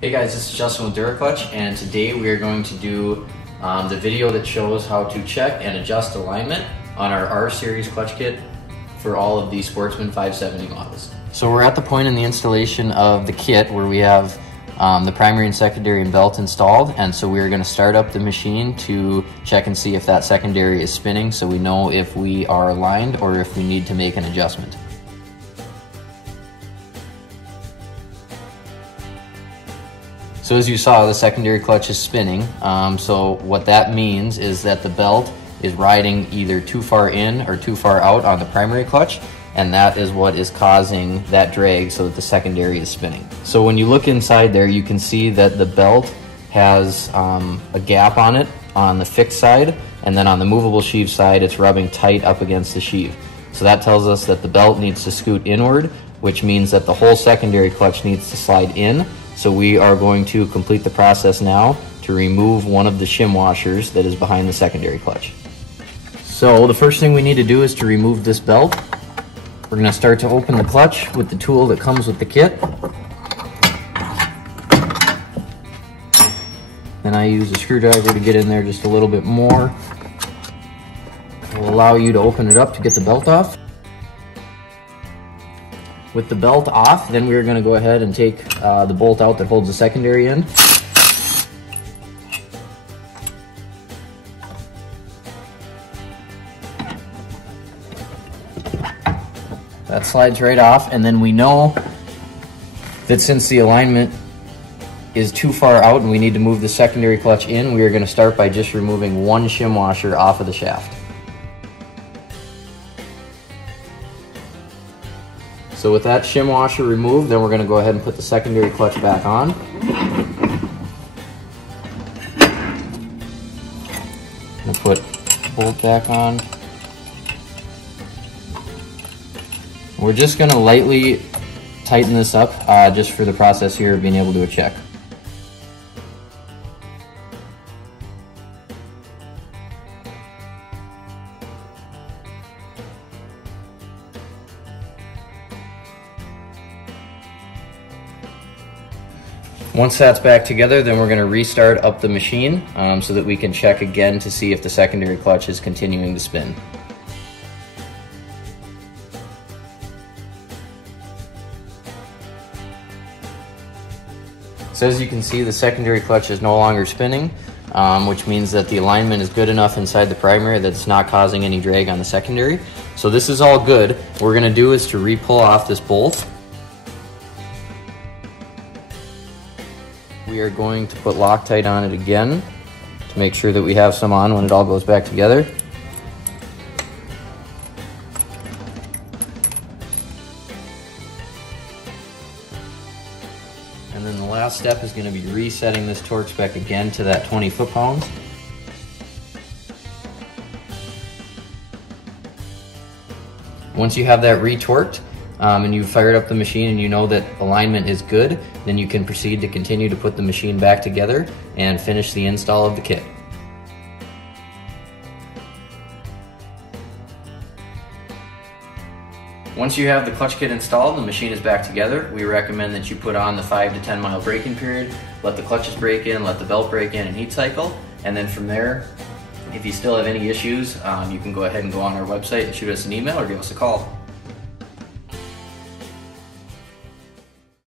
Hey guys, this is Justin with DURACLUTCH, and today we are going to do the video that shows how to check and adjust alignment on our R-Series clutch kit for all of the Sportsman 570 models. So we're at the point in the installation of the kit where we have the primary and secondary and belt installed, and so we're going to start up the machine to check and see if that secondary is spinning so we know if we are aligned or if we need to make an adjustment. So as you saw, the secondary clutch is spinning. So what that means is that the belt is riding either too far in or too far out on the primary clutch, and that is what is causing that drag so that the secondary is spinning. So when you look inside there, you can see that the belt has a gap on it on the fixed side, and then on the movable sheave side, it's rubbing tight up against the sheave. So that tells us that the belt needs to scoot inward, which means that the whole secondary clutch needs to slide in. So we are going to complete the process now to remove one of the shim washers that is behind the secondary clutch. So the first thing we need to do is to remove this belt. We're going to start to open the clutch with the tool that comes with the kit. Then I use a screwdriver to get in there just a little bit more. It will allow you to open it up to get the belt off. With the belt off, then we're going to go ahead and take the bolt out that holds the secondary in. That slides right off, and then we know that since the alignment is too far out and we need to move the secondary clutch in, we are going to start by just removing one shim washer off of the shaft. So with that shim washer removed, then we're going to go ahead and put the secondary clutch back on. We'll put the bolt back on. We're just going to lightly tighten this up just for the process here of being able to do a check. Once that's back together, then we're going to restart up the machine so that we can check again to see if the secondary clutch is continuing to spin. So as you can see, the secondary clutch is no longer spinning, which means that the alignment is good enough inside the primary that it's not causing any drag on the secondary. So this is all good. What we're going to do is to re-pull off this bolt. We are going to put Loctite on it again to make sure that we have some on when it all goes back together. And then the last step is going to be resetting this torque spec again to that 20 foot-pounds. Once you have that retorqued, and you've fired up the machine and you know that alignment is good, then you can proceed to continue to put the machine back together and finish the install of the kit. Once you have the clutch kit installed, the machine is back together. We recommend that you put on the 5 to 10 mile braking period, let the clutches break in, let the belt break in and heat cycle, and then from there, if you still have any issues, you can go ahead and go on our website and shoot us an email or give us a call.